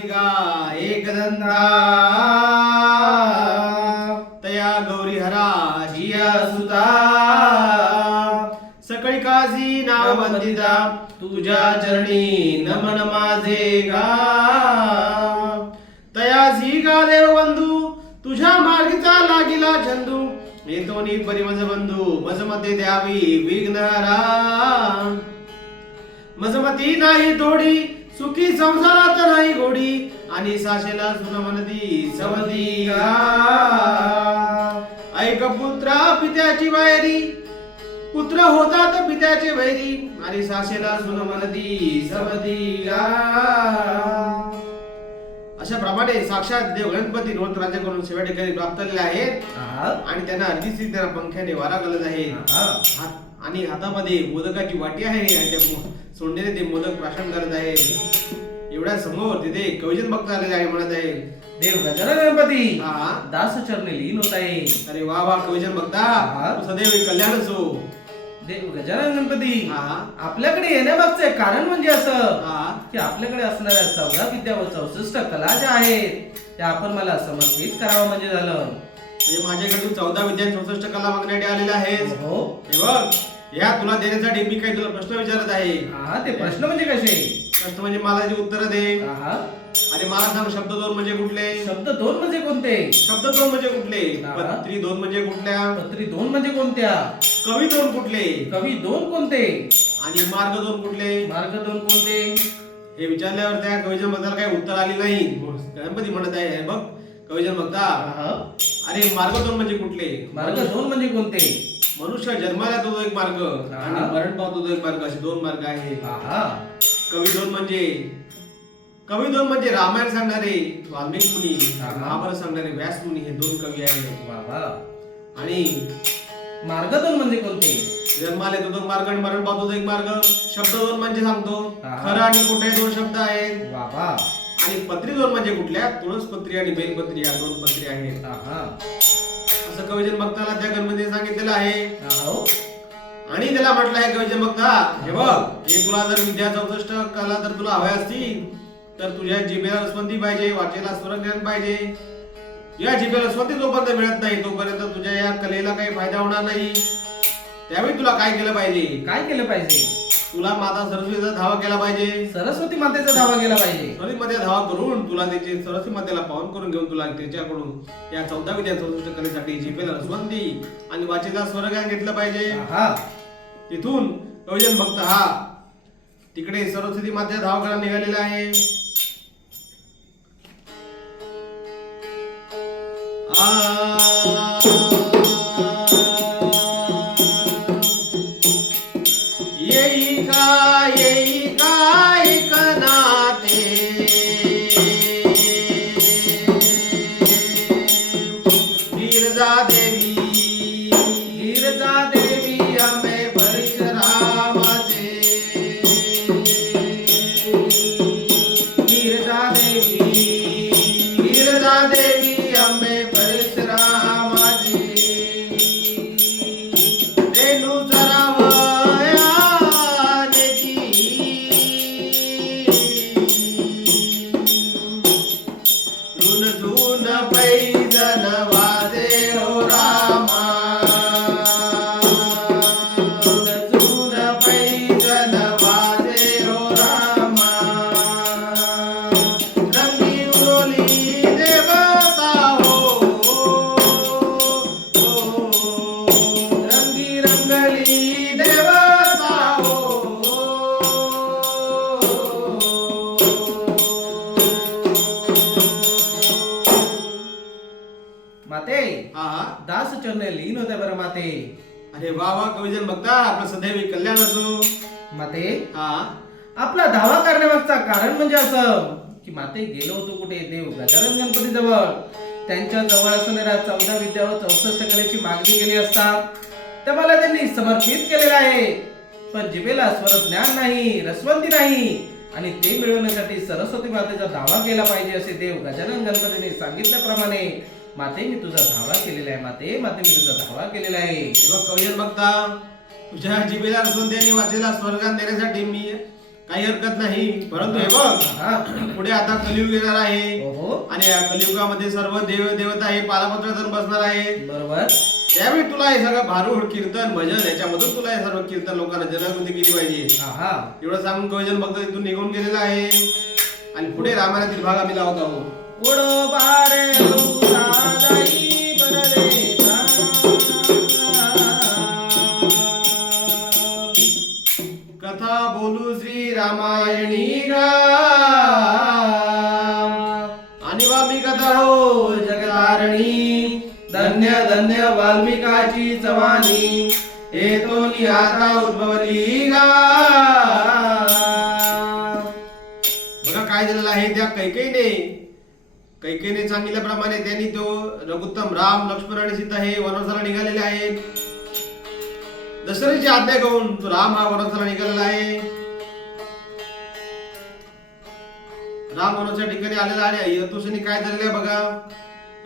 सिगा एकदंता तया गौरी हरा हिया सुता सकळी काजी नाव वंदिता तुझ्या चरणी नमन माझे गा तया झिगा देव बंधू तुझ्या मार्गीचा लागिला चंदू येतो नी परी मज बंधू मजमध्ये द्यावी विघ्नहरा मजमती नाही थोडी सुखी संसारात नाही गोडी आणि साशेला सुन म्हणती सवदी ऐक पुत्रा पित्याची वैरी पुत्र होतात पित्याचे वैरी आणि साशेला सुन म्हणती सवदी अशा प्रमाणे साक्षात देव गणपती रोज राज्य करून सेवा ठिकाणी प्राप्त झालेले आहेत आणि त्यांना अर्धी त्यांना पंख्याने वारा घालत आहे आणि हातामध्ये मोदकाची वाटी आहे आणि त्या सोंडेने ते मोदक प्राशन करत आहे. एवढ्या समोर तिथे कवचन भक्त आलेले आहे म्हणत आहे देव गजानन गणपती दास चरणी लीन होत आहे. अरे वा वा कवचन भक्ता तू सदैव कल्याण असो. देव गजानन गणपती आपल्याकडे येण्यामागचे कारण म्हणजे असं की आपल्याकडे असणाऱ्या 14 विद्या व 64 कला ज्या आहेत त्या आपण मला समर्पित करावं म्हणजे झालं. म्हणजे माझ्याकडून 14 विद्या 64 कला मागण्यासाठी आलेल्या आहेत. हो हे बघ या तुला देण्यासाठी मी काही तुला प्रश्न विचारत आहे. ते प्रश्न म्हणजे कसे? प्रश्न म्हणजे मला जे उत्तर दे. आणि मला सांग शब्द दोन म्हणजे कुठले? शब्द दोन म्हणजे कोणते? शब्द दोन म्हणजे कुठले? पत्री दोन म्हणजे कुठल्या? पत्री दोन म्हणजे कोणत्या? कवी दोन कुठले? कवी दोन कोणते? आणि मार्ग दोन कुठले? मार्ग दोन कोणते? हे विचारल्यावर त्या कवीजन बद्दल काही उत्तर आले नाही. गणपती म्हणत आहे बघ कवीजन बघता अरे मार्ग दोन म्हणजे कुठले? मार्ग दोन म्हणजे कोणते? मनुष्य जन्माला तो एक मार्ग आणि मरण पावतो तो एक मार्ग असे दोन मार्ग आहेत. कवी दोन म्हणजे रामायण सांगणारे वाल्मिक मुनी, महाभारत सांगणारे व्यास मुनी हे दोन कवी आहेत. आणि मार्ग दोन म्हणजे कोणते? जन्माला येतो दोन मार्ग आणि मरण पावतो तो एक मार्ग. शब्द दोन म्हणजे सांगतो खरं आणि खोटे दोन शब्द आहेत. आणि पत्री दोन म्हणजे कुठल्या? तुळस पत्री आणि बेलपत्री या दोन पत्री आहेत. असं कवीजन भक्ताला त्या गणपतीने सांगितलेलं आहे. आणि त्याला म्हटलं आहे कवीजन भक्ता हे बघ हे तुला जर विद्या 64 कला जर तुला हव्या असतील तर तुझ्या जिभेला रसवंती पाहिजे, वाचेला स्वरज्ञान पाहिजे. या जिभेला रसवंती जोपर्यंत मिळत नाही तोपर्यंत तुझ्या या कलेला काही फायदा होणार नाही. त्यावेळी तुला काय केलं पाहिजे? काय केलं पाहिजे? तुला माता सरस्वतीचा धावा केला पाहिजे. सरस्वती मातेचा धावा केला पाहिजे. सरस्वती मध्ये धावा करून तुला त्याची सरस्वती मातेला पावन करून घेऊन तुला त्याच्याकडून या 14 विद्या 64 कलेसाठी जिभेला रसवंती आणि वाचेला स्वरज्ञान घेतलं पाहिजे. तिथून कवचन भक्त हा तिकडे सरस्वती मातेचा धावा करायला निघालेला आहे. येई का एक नाते गिरजा देवी अंबे परशुरामाचे गिरजा देवी अंबे परशुरामाचे रेणू पैजन वाजे हो रामा जून पैजन वाजे हो रामा रंगी उरोली देवता हो रंगी रंगली देवता हो माते दास चरणे लीन होते बरं माते. अरे वा वा कवीजन बघता आपलं सदैव कल्याण असो. माते आपला धावा करण्यामागचा कारण म्हणजे असं की माते गेलो होतो कुठे? देव गजानन गणपती जवळ. त्यांच्या जवळ असणाऱ्या 14 विद्या व 64 कलेची मागणी केली असता त्या मला त्यांनी समर्पित केलेलं आहे. पण जिभेला स्वर ज्ञान नाही, रसवंती नाही आणि ते मिळवण्यासाठी सरस्वती मातेचा धावा केला पाहिजे असे देव गजानन गणपतीने सांगितल्याप्रमाणे माते मी तुझा धावा केलेला आहे. माते मी तुझा धावा केलेला आहे. तेव्हा कवयन बघता तुझ्या जिभेला रसवंती आणि वाचेला स्वर्गात देण्यासाठी मी काही हरकत नाही. परंतु हे बघ, हा. पुढे आता कलियुग येणार आहे ओहो. आणि या कलियुगामध्ये सर्व देव देवता हे पालापत्र बसणार आहे. बरोबर. त्यावेळी तुला हे सगळं भारूड कीर्तन भजन याच्यामधून तुला हे सर्व कीर्तन लोकांना जनजागृती केली पाहिजे. हा. एवढं सांगून कवयजन भक्त तिथून निघून गेलेला आहे आणि पुढे रामायणातील भाग आम्ही लावत आहोत. ओढो बारे गौरा जाई बररे कथा बोलू श्री रामायणी गा आणि वाल्मी कथा हो जगतारणी. धन्य धन्य वाल्मिकाची चवानी हेतोनी आता उद्भवली गा. बघा काय झालेलं आहे. त्या कैकेयीने सांगितल्याप्रमाणे त्यांनी तो रघुत्तम राम लक्ष्मण आणि सीता हे वनवासाला निघालेले आहेत. दशरथाची आज्ञा घेऊन तो राम हा वनवासाला निघालेला आहे. राम वनवासाच्या ठिकाणी आलेला आहे. यतुषाने काय झालेलं आहे बघा.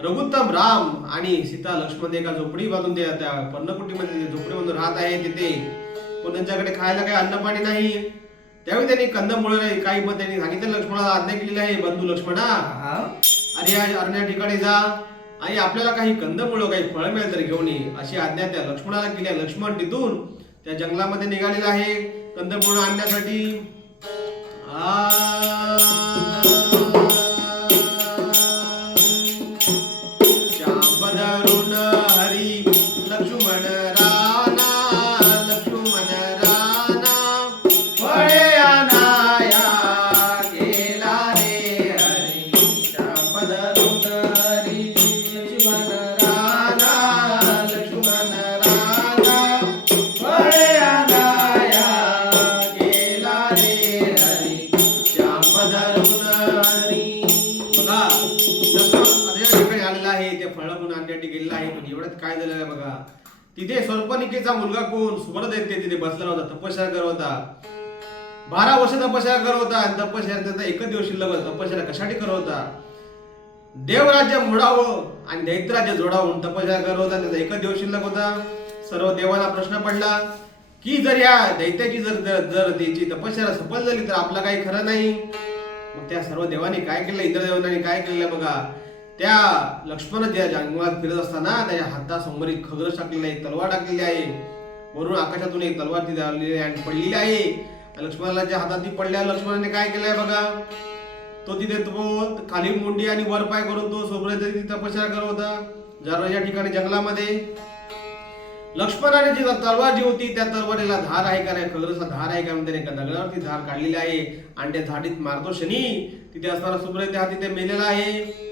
रघुत्तम राम आणि सीता लक्ष्मण एका झोपडी बांधून त्या पर्णकुटीमध्ये झोपडी बांधून राहत आहे. तिथे पण त्यांच्याकडे खायला काही अन्न पाणी नाही. त्यावेळी त्यांनी कंदमुळे काही मग त्यांनी सांगितलं लक्ष्मणाला आज्ञा केलेली आहे, बंधू लक्ष्मणा अरे या अरण्या ठिकाणी जा आणि आपल्याला काही कंदमुळं काही फळ मिळेल तर घेऊन ये अशी आज्ञा त्या लक्ष्मणाला केली आहे. लक्ष्मण तिथून त्या जंगलामध्ये निघालेला आहे कंदमुळं आणण्यासाठी. श्यामधरून हरी लक्ष्मण राणा लक्ष्मण राणा फळे आणाया गेला रे हरी. श्यामधरून हरी लक्ष्मण राणा लक्ष्मण राणा फळे आणाया गेला रे हरी. श्यामधरून हरी. बघा आलेला आहे ते फळ म्हणून आणण्यासाठी गेलेला आहे. पण एवढ्यात काय झालेलं आहे बघा. तिथे स्वल्पनिकेचा मुलगा कोण सुभ्रदैत्य तिथे बसलेला होता, तपश्चर्या करत होता. 12 वर्ष तपश्चर्या करत होता आणि तपश्चर्या त्याचा एकच दिवस शिल्लक होता. तपश्चर्या कशासाठी करत होता. देवराज्य मोडावं आणि दैत्यराज्य जोडावून तपश्चर्या करत होता. त्याचा एकच दिवस शिल्लक होता. सर्व देवाला प्रश्न पडला की जर या दैत्याची जर त्याची तपश्चर्या सफल झाली तर आपला काही खरं नाही. मग त्या सर्व देवांनी काय केलं, इंद्रदेवांनी काय केलेलं बघा. त्या लक्ष्मण ज्या जंगलात फिरत असताना त्याच्या हातासमोर एक खग्रस टाकलेला आहे, तलवार टाकलेली आहे. वरून आकाशातून एक तलवार तिथे आलेली आहे आणि पडलेली आहे. लक्ष्मणाच्या हातात ती पडल्या लक्ष्मणाने काय केलंय बघा. तो तिथे तो खाली मुंडी आणि वर पाय करून तो सोबत तपश्चर्या करत होता जर या ठिकाणी जंगलामध्ये. लक्ष्मणाने जी तलवार जी होती त्या तलवारीला धार आहे का नाही, खग्रसला धार आहे का म्हणून त्याने एका दगडावरती धार काढलेली आहे आणि त्या झाडीत मारतो शनी तिथे असणारा सुब्रत हा तिथे मेलेला आहे.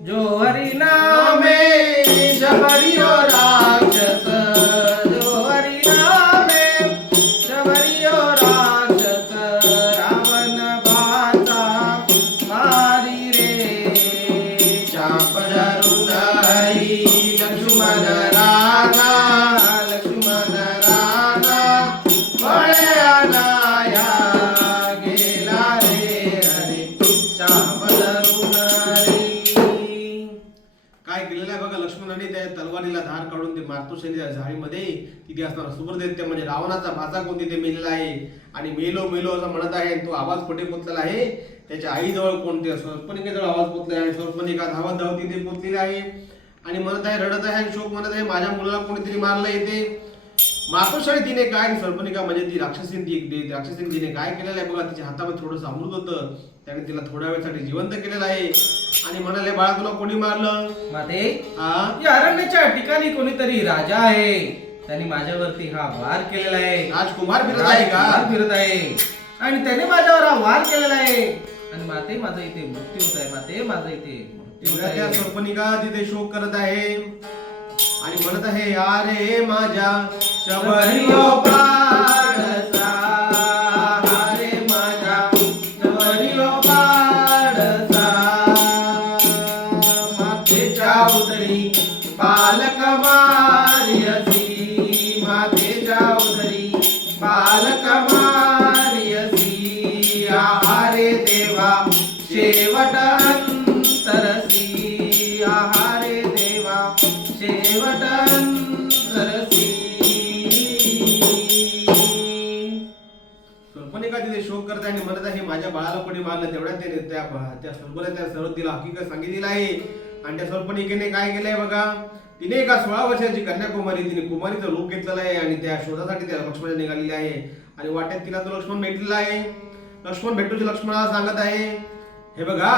जो हरि नामे शबरियो राक्षस जो हरि नामे शबरियो राक्षस रावण बाचा मारी रे. चाप धरून हरी लक्ष्मण राणा लक्ष्मण राणा फळे आणाया गेला रे हरी. चाप धरून काय केलेलं आहे बघा. लक्ष्मणाने त्या तलवारीला धार काढून ते मारतो शनीच्या झाडीमध्ये तिथे असणारा सुब्रदैत्य म्हणजे रावणाचा भाचा कोण तिथे मेलेला आहे आणि मेलो मेलो असं म्हणत आहे. तो आवाज कुठे पोचलेला आहे, त्याच्या आईजवळ कोणते शूर्पणखेजवळ आवाज पोचलेला आहे. शूर्पणखा धावत धावत तिथे पोचलेली आहे आणि म्हणत आहे, रडत आहे आणि शोक म्हणत आहे माझ्या मुलाला कोणीतरी मारलं येते. मातोश्री तिने काय शूर्पणखा म्हणजे ती राक्षसीने तिने काय केलेलं आहे बघा. तिच्या हातामध्ये थोडंसं अमृत होतं, त्याने तिला थोड्या वेळासाठी जिवंत केलेलं आहे आणि म्हणाले बाळा तुला कोणी मारलं. माते या अरण्याच्या ठिकाणी कोणीतरी राजा आहे, त्यांनी माझ्यावरती हा वार केलेला आहे. राजकुमार फिरत आहे का. फिरत आहे आणि त्याने माझ्यावर हा वार केलेला आहे आणि माते माझा इथे मृत्यू होत आहे. माते माझा इथे मृत्यू होत त्या आहे. शूर्पणखा तिथे शोक करत आहे आणि म्हणत आहे अरे माझ्या शबरियो पाडसा अरे माझ्या शबरियो पाडसा मातेच्या उदरी बालक मारियसी मातेच्या उदरी बालक मारियसी आहारे देवा शेवट अंतरसी आहारे देवा शेवट अंतरसी. शूर्पणखा तिथे शोक करते आणि आता हे माझ्या बाळाला कोणी मारलं तेवढ्या त्या सर्पला त्या सर्व तिला हकीकत सांगितलेलं आहे. आणि त्या सर्पनिकेने काय केलंय बघा, तिने एका 16 वर्षाची कन्याकुमारी तिने कुमारीचं रूप घेतलेलं आहे आणि त्या शोधासाठी त्या लक्ष्मण निघालेली आहे. आणि वाटेत तिला तो लक्ष्मण भेटलेला आहे. लक्ष्मण भेटूची लक्ष्मणाला सांगत आहे, हे बघा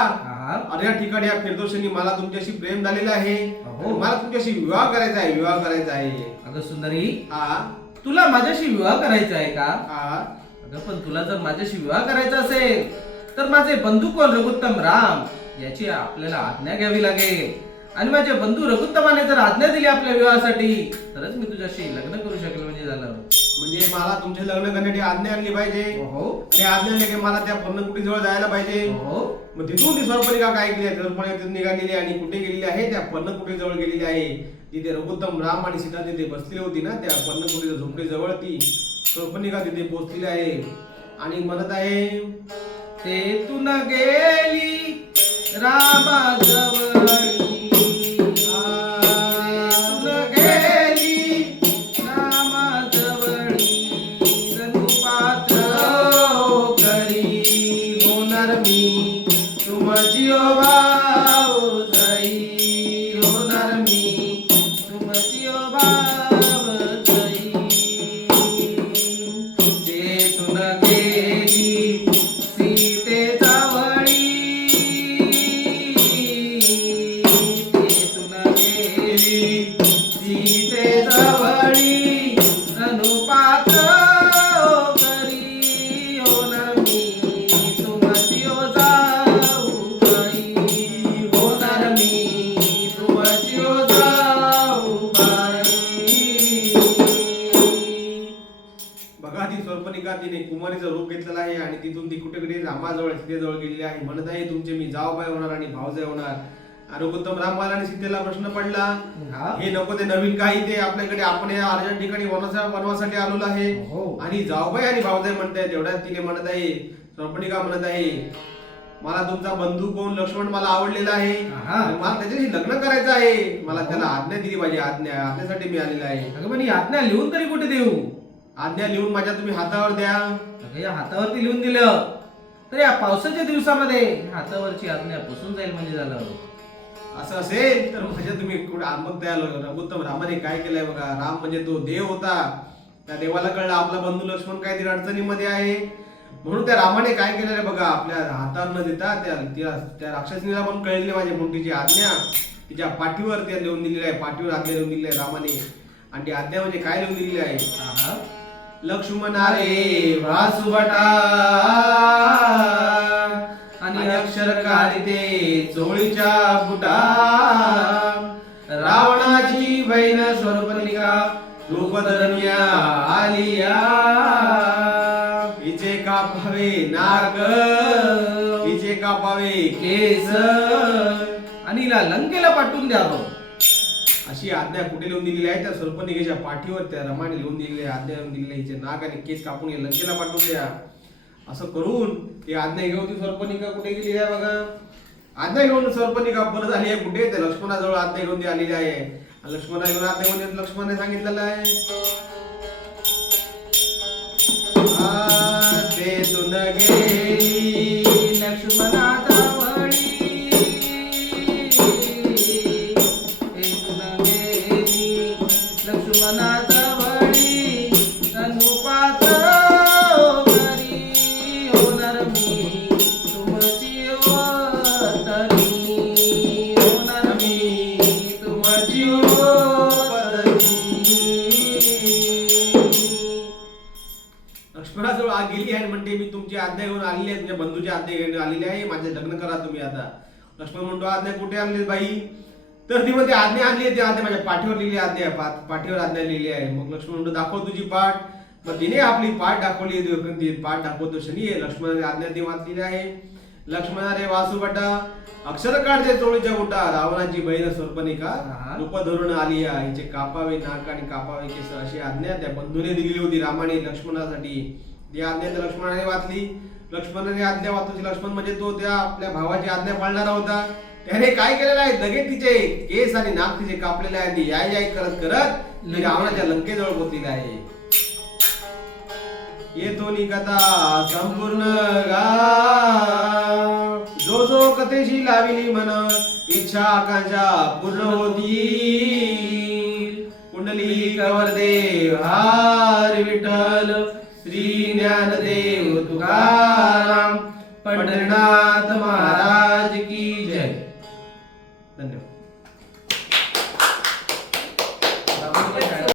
अरे या ठिकाणी या फिरदोषांनी मला तुमच्याशी प्रेम झालेलं आहे, मला तुमच्याशी विवाह करायचा आहे, विवाह करायचा आहे. अगं सुंदरी, हा तुला माझ्याशी विवाह करायचा आहे का? हा अगं पण तुला जर माझ्याशी विवाह करायचा असेल तर माझे बंधू कोण रघुत्तम राम याची आपल्याला आज्ञा घ्यावी लागेल. आणि माझे बंधू रघुत्तमाने जर आज्ञा दिली आपल्या विवाहासाठी तरच मी तुझ्याशी लग्न करू शकेल. म्हणजे झालं, म्हणजे मला तुमचे लग्न करण्याची आज्ञा आणली पाहिजे. हो. आणि आज्ञा आणली की मला त्या पर्णकुटी जवळ जायला पाहिजे. हो. मग तिथून ती सर्पनिका काय केली, सर्पनिका निघालेली आणि कुठे गेलेली आहे, त्या पर्णकुटी जवळ गेलेली आहे. तिथे रघुत्तम राम आणि सीता तिथे बसलेली होती ना, त्या पर्णकुटीच्या झोपडी जवळ ती सर्पनिका तिथे पोहोचलेली आहे. आणि म्हणत आहे, ते तू न गेली रामाजवळी, तिने कुमारीचं रूप घेतलेलं आहे आणि तिथून ती कुठे कुठे रामाजवळ सीतेजवळ गेलेली आहे. म्हणत आहे, तुमचे मी जावबाई होणार आणि भावजाई होणार. रघुत्तम रामाला आणि सीतेला प्रश्न पडला, हे नको ते नवीन काही ते आपल्याकडे, आपण या अर्जंट ठिकाणी वनवासाठी आलेलो आहे आणि जावबाई आणि भावजाई म्हणताय. तेवढ्यात तिने म्हणत आहे, सर्पनिका म्हणत आहे, मला तुमचा बंधू कोण लक्ष्मण मला आवडलेला आहे, मला त्याच्याशी लग्न करायचं आहे, मला त्याला आज्ञा दिली पाहिजे. आज्ञेसाठी मी आलेला आहे. अगं पण ही आज्ञा लिहून तरी कुठे देऊ? आज्ञा लिहून माझ्या तुम्ही हातावर द्या. या हातावरती लिहून दिलं तर या पावसाच्या दिवसामध्ये हातावरची आज्ञा पुसून जाईल. म्हणजे झालं, असं असेल तर माझ्या तुम्ही मग त्या रघुत्तम रामाने काय केलंय बघा. राम म्हणजे तो देव होता. त्या देवाला कळलं आपला बंधू लक्ष्मण काहीतरी अडचणीमध्ये आहे, म्हणून त्या रामाने काय केलेलं बघा, आपल्या हातावर न देता त्या राक्षसीला पण कळले पाहिजे म्हणून तिची आज्ञा तिच्या पाठीवर त्या लिहून दिलेली आहे. पाठीवर आज्ञा लिहून दिलेली आहे रामाने. आणि ती आज्ञा म्हणजे काय लिहून दिलेली आहे, लक्ष्मणा रे वासुभटा आणि अक्षर काढते चोळीच्या बुटा, रावणाची बहीण सर्पनिका रूपधरण्या आलिया, हिचे कापावे नाक, हिचे कापावे केस आणि हिला लंकेला पाठवून द्यावं, अशी आज्ञा कुठे लिहून दिलेली आहे, त्या सर्पनिकेच्या पाठीवर त्या रमाने लिहून दिलेली आज्ञा लिहून दिलेली. हिचे नाक आणि केस कापून लंकेला पाठवून द्या. असं करून ती आज्ञा घेऊन ती सर्पनिका कुठे गेली आहे बघा. आज्ञा घेऊन सर्पनिका परत आली आहे कुठे, त्या लक्ष्मणाजवळ आज्ञा घेऊन ती आलेली आहे. लक्ष्मणा घेऊन आज्ञा घेऊन लक्ष्मणाने सांगितलेलं आहे, तेथून गेली लक्ष्मणाचा लक्ष्मणाजवळ गेली आहे म्हणते, मी तुमची आज्ञा घेऊन आलेली आहे, तुमच्या बंधूची आज्ञा घेऊन आलेली आहे, माझे लग्न करा तुम्ही आता. लक्ष्मण म्हणतो, आज्ञा कुठे आणली बाई? तर ती म्हणते, आज्ञा आणली आहे, ती आज्ञा माझ्या पाठीवर लिहिली आज्ञा आहे, पाठीवर आज्ञा लिहिली आहे. मग लक्ष्मण म्हणतो, दाखव तुझी पाठ. मग तिने आपली पाठ दाखवली. पाठ दाखवतो शनी लक्ष्मणाने आज्ञा ती वाचलेली आहे. लक्ष्मणा रे वासुभटा अक्षर काढते चोळीच्या बुटा, रावणाची बहीण सर्पनिका रूप धरून आली, हिचे कापावे नाक आणि कापावे केस, अशी आज्ञा त्या बंधूने दिलेली होती रामाने लक्ष्मणासाठी. ती आज्ञा त्या लक्ष्मणाने वाचली. लक्ष्मणाने आज्ञा वाचली. लक्ष्मण म्हणजे तो त्या आपल्या भावाची आज्ञा पाळणारा होता. त्याने काय केलेलं आहे, लगेच तिचे केस आणि नाक तिचे कापलेले आहे. याय करत करत मी रावणाच्या लंकेजवळ पोहोचलेला आहे. येतो कथा संपूर्ण गा जो जो कथेशी लाविली मन इच्छा आकांक्षा पूर्ण होती कुंडली कवरदे हार विठ्ठल श्री ज्ञानदेव तुकाराम पंढरीनाथ महाराज की जय. धन्यवाद.